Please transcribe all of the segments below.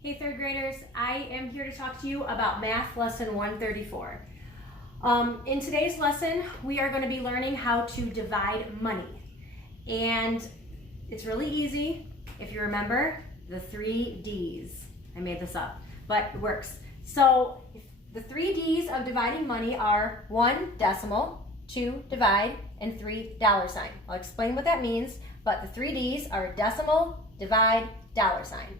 Hey third graders, I am here to talk to you about math lesson 134. In today's lesson, we are going to be learning how to divide money. And it's really easy if you remember the 3 D's. I made this up, but it works. So the 3 D's of dividing money are 1 decimal, 2 divide, and 3 dollar sign. I'll explain what that means, but the 3 D's are decimal, divide, dollar sign.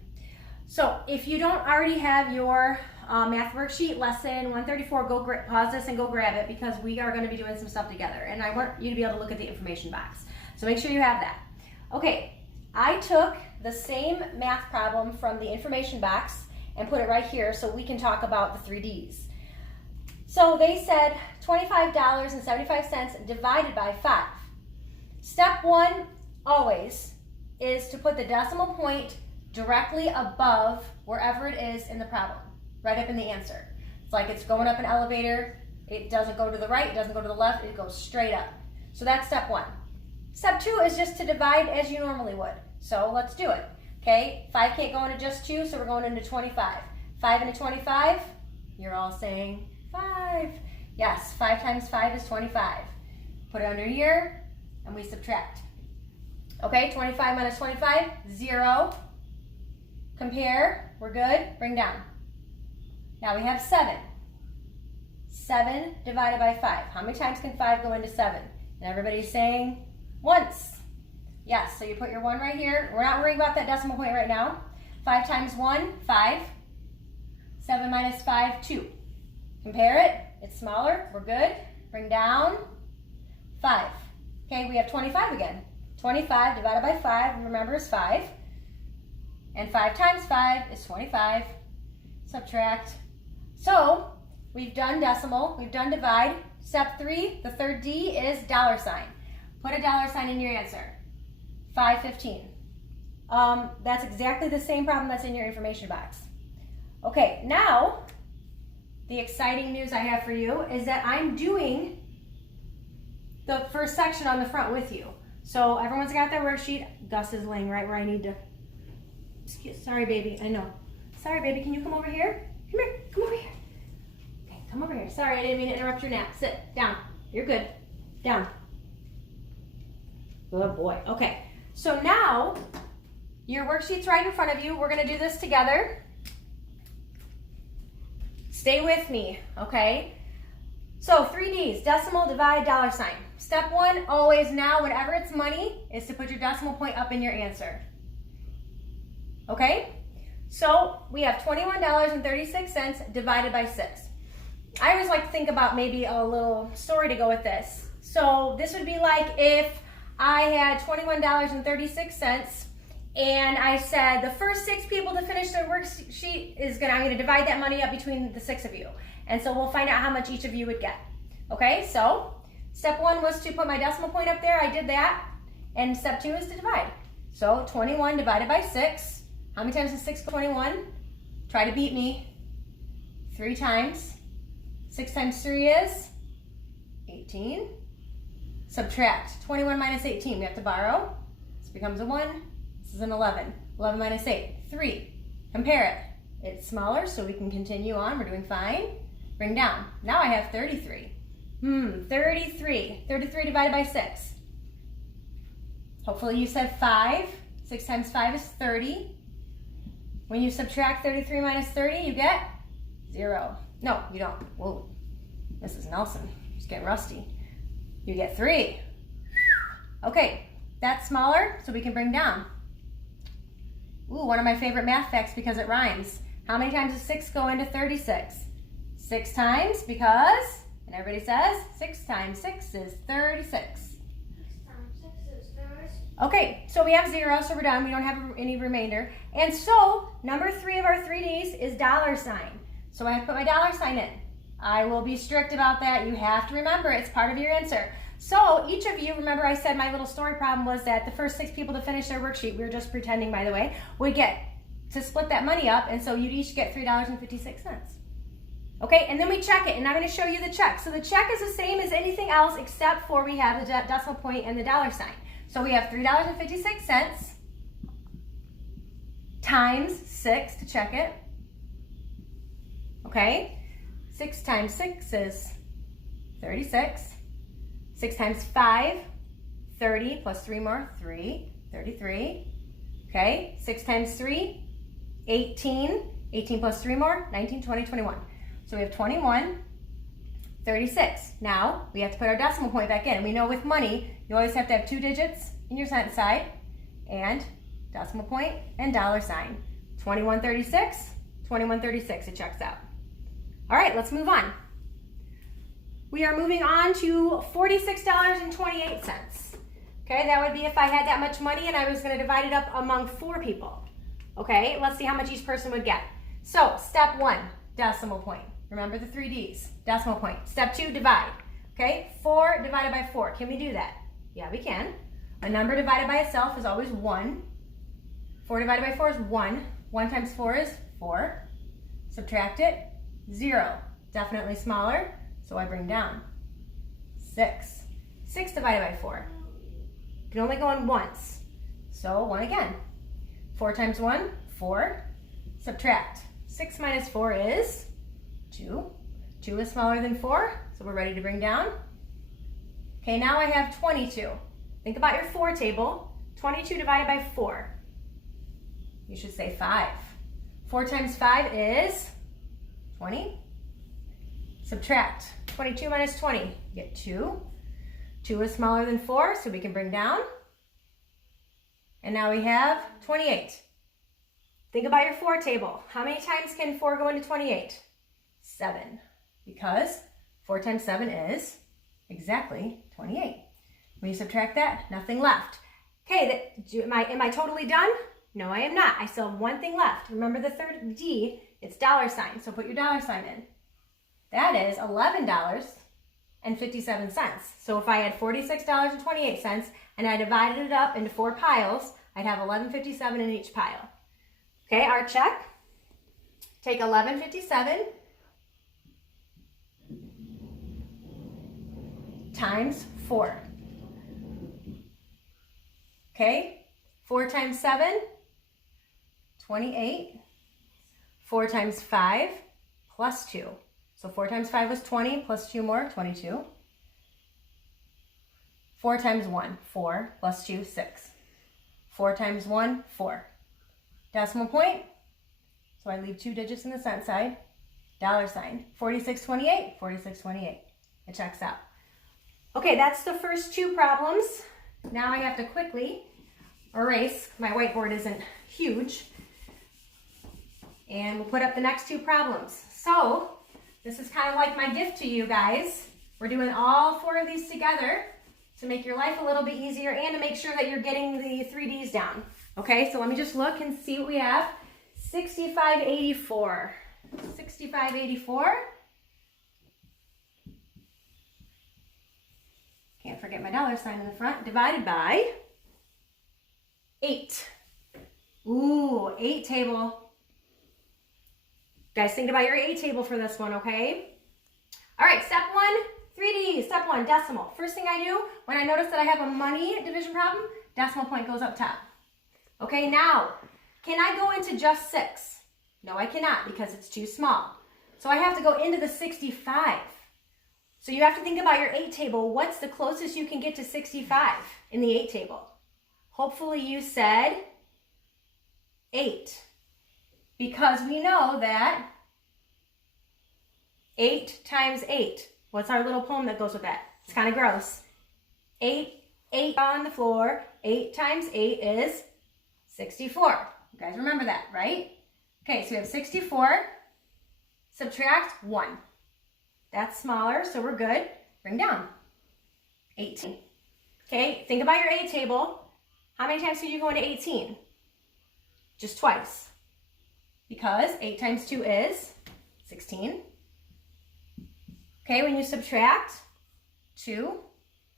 So if you don't already have your math worksheet, lesson 134, go pause this and go grab it because we are going to be doing some stuff together. And I want you to be able to look at the information box. So make sure you have that. Okay, I took the same math problem from the information box and put it right here so we can talk about the 3 D's. So they said $25.75 divided by 5. Step 1 always is to put the decimal point directly above wherever it is in the problem, right up in the answer. It's like it's going up an elevator. It doesn't go to the right, it doesn't go to the left, it goes straight up. So that's step 1. Step 2 is just to divide as you normally would. So let's do it. Okay, 5 can't go into just 2, so we're going into 25. 5 into 25, you're all saying 5. Yes, 5 times 5 is 25. Put it under here, and we subtract. Okay, 25 minus 25, 0. Compare, we're good, bring down. Now we have 7. 7 divided by 5. How many times can 5 go into 7? And everybody's saying once. Yes, so you put your 1 right here. We're not worrying about that decimal point right now. 5 times 1, 5. 7 minus 5, 2. Compare it, it's smaller, we're good. Bring down, 5. Okay, we have 25 again. 25 divided by 5, remember, is 5. And 5 times 5 is 25. Subtract. So we've done decimal, we've done divide. Step 3, the third D is dollar sign. Put a dollar sign in your answer. 515. That's exactly the same problem that's in your information box. Okay, now the exciting news I have for you is that I'm doing the first section on the front with you. So everyone's got their worksheet. Gus is laying right where I need to. Sorry, baby, I know. Sorry, baby, can you come over here? Come here, come over here. Okay, come over here. Sorry, I didn't mean to interrupt your nap. Sit down. You're good. Down. Good boy. Okay, so now your worksheet's right in front of you. We're going to do this together. Stay with me, okay? So 3 D's, decimal, divide, dollar sign. Step 1, always now, whenever it's money, is to put your decimal point up in your answer. Okay? So we have $21.36 divided by 6. I always like to think about maybe a little story to go with this. So this would be like if I had $21.36 and I said the first 6 people to finish their worksheet I'm going to divide that money up between the 6 of you. And so we'll find out how much each of you would get. Okay, so step 1 was to put my decimal point up there. I did that. And step 2 is to divide. So 21 divided by 6. How many times is 6 21? Try to beat me. 3 times. 6 times 3 is 18. Subtract. 21 minus 18. We have to borrow. This becomes a 1. This is an 11. 11 minus 8. 3. Compare it. It's smaller, so we can continue on. We're doing fine. Bring down. Now I have 33. 33. 33 divided by 6. Hopefully you said 5. 6 times 5 is 30. When you subtract 33 minus 30, you get 0. No, you don't. Whoa. Mrs. Nelson, she's getting rusty. You get 3. Okay, that's smaller, so we can bring down. Ooh, one of my favorite math facts because it rhymes. How many times does 6 go into 36? 6 times because, and everybody says, 6 times 6 is 36. Okay, so we have 0, so we're done. We don't have any remainder. And so, number 3 of our 3 D's is dollar sign. So I have to put my dollar sign in. I will be strict about that. You have to remember, it's part of your answer. So each of you, remember I said my little story problem was that the first 6 people to finish their worksheet, we were just pretending, by the way, would get to split that money up, and so you'd each get $3.56. Okay, and then we check it, and I'm going to show you the check. So the check is the same as anything else except for we have the decimal point and the dollar sign. So we have $3.56 times 6 to check it. Okay, 6 times 6 is 36. 6 times 5, 30, plus 3 more, 3, 33. Okay, 6 times 3, 18. 18 plus 3 more, 19, 20, 21. So we have 21, 36. Now we have to put our decimal point back in. We know with money, you always have to have 2 digits in your cent side and decimal point and dollar sign. 2136, 2136, it checks out. All right, let's move on. We are moving on to $46.28. Okay, that would be if I had that much money and I was gonna divide it up among 4 people. Okay, let's see how much each person would get. So, step 1, decimal point. Remember the 3 Ds, decimal point. Step 2, divide. Okay, 4 divided by 4. Can we do that? Yeah, we can. A number divided by itself is always 1. 4 divided by 4 is 1. 1 times 4 is 4. Subtract it, 0. Definitely smaller, so I bring down. 6. 6 divided by 4. You can only go in once, so 1 again. 4 times 1, 4. Subtract. 6 minus 4 is 2. 2 is smaller than 4, so we're ready to bring down. Okay, now I have 22. Think about your 4 table. 22 divided by 4. You should say 5. 4 times 5 is 20. Subtract. 22 minus 20, you get 2. 2 is smaller than 4, so we can bring down. And now we have 28. Think about your 4 table. How many times can 4 go into 28? 7. Because 4 times 7 is exactly 28. When you subtract that, nothing left. Okay, am I totally done? No, I am not. I still have one thing left. Remember the third D, it's dollar sign, so put your dollar sign in. That is $11.57. So if I had $46.28 and I divided it up into 4 piles, I'd have $11.57 in each pile. Okay, our check. Take $11.57 times 4. Okay, 4 times 7, 28. 4 times 5 plus 2. So 4 times 5 was 20, plus 2 more, 22. 4 times 1, 4, plus 2, 6. 4 times 1, 4. Decimal point, so I leave 2 digits in the cent side. Dollar sign, 46.28, 46.28. It checks out. Okay, that's the first 2 problems. Now I have to quickly erase. My whiteboard isn't huge. And we'll put up the next 2 problems. So, this is kind of like my gift to you guys. We're doing all 4 of these together to make your life a little bit easier and to make sure that you're getting the 3 Ds down. Okay, so let me just look and see what we have. 6584. 6584. Can't forget my dollar sign in the front. Divided by 8. Ooh, 8 table. Guys, think about your 8 table for this one, okay? All right, step 1, 3D. Step 1, decimal. First thing I do, when I notice that I have a money division problem, decimal point goes up top. Okay, now, can I go into just 6? No, I cannot because it's too small. So I have to go into the 65. So you have to think about your 8 table. What's the closest you can get to 65 in the 8 table? Hopefully you said 8. Because we know that 8 times 8. What's our little poem that goes with that? It's kind of gross. 8 on the floor. 8 times 8 is 64. You guys remember that, right? Okay, so we have 64. Subtract 1. That's smaller, so we're good. Bring down. 18. Okay, think about your 8 table. How many times could you go into 18? Just twice. Because 8 times 2 is 16. Okay, when you subtract 2,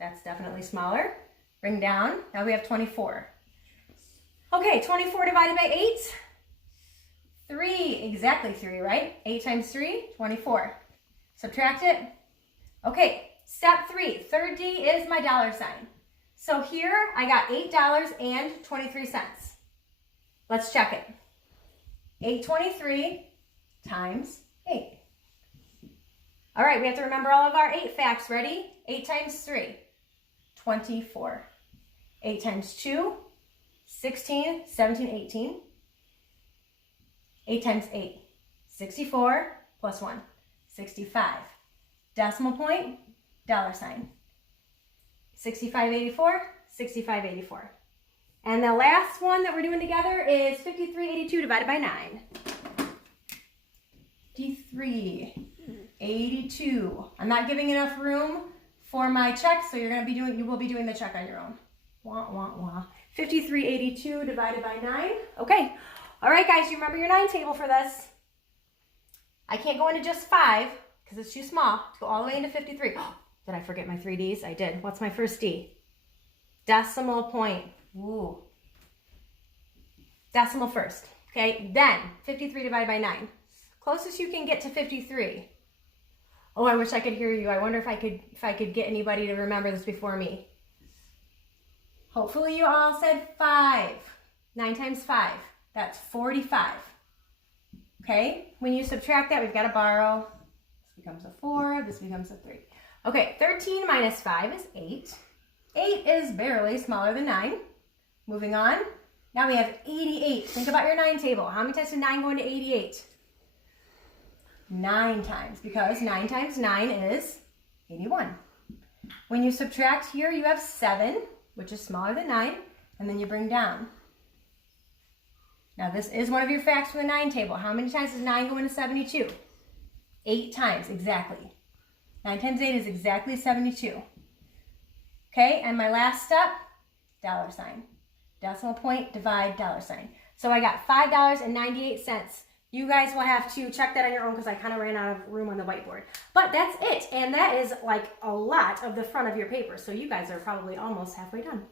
that's definitely smaller. Bring down. Now we have 24. Okay, 24 divided by 8. 3, exactly 3, right? 8 times 3, 24. Subtract it. Okay, step 3, third D is my dollar sign. So here I got $8.23. Let's check it. 823 times 8. All right, we have to remember all of our 8 facts. Ready? 8 times 3, 24. 8 times 2, 16, 17, 18. 8 times 8, 64 plus 1, 65. Decimal point, dollar sign. 6584, 6584. And the last one that we're doing together is 5382 divided by 9. 5382. I'm not giving enough room for my check, so you will be doing the check on your own. Wah, wah, wah. 5382 divided by 9. Okay. All right, guys, you remember your 9 table for this. I can't go into just 5 because it's too small to go all the way into 53. Oh, did I forget my 3Ds? I did. What's my first D? Decimal point. Ooh. Decimal first. Okay, then 53 divided by 9. Closest you can get to 53. Oh, I wish I could hear you. I wonder if I could get anybody to remember this before me. Hopefully you all said 5. 9 times 5. That's 45. Okay, when you subtract that, we've got to borrow. This becomes a 4, this becomes a 3. Okay, 13 minus 5 is 8. 8 is barely smaller than 9. Moving on. Now we have 88. Think about your 9 table. How many times did 9 go into 88? 9 times, because 9 times 9 is 81. When you subtract here, you have 7, which is smaller than 9, and then you bring down. Now this is one of your facts from the 9 table. How many times does 9 go into 72? 8 times, exactly. 9 times 8 is exactly 72. Okay, and my last step, dollar sign. Decimal point, divide, dollar sign. So I got $5.98. You guys will have to check that on your own because I kind of ran out of room on the whiteboard. But that's it, and that is like a lot of the front of your paper. So you guys are probably almost halfway done.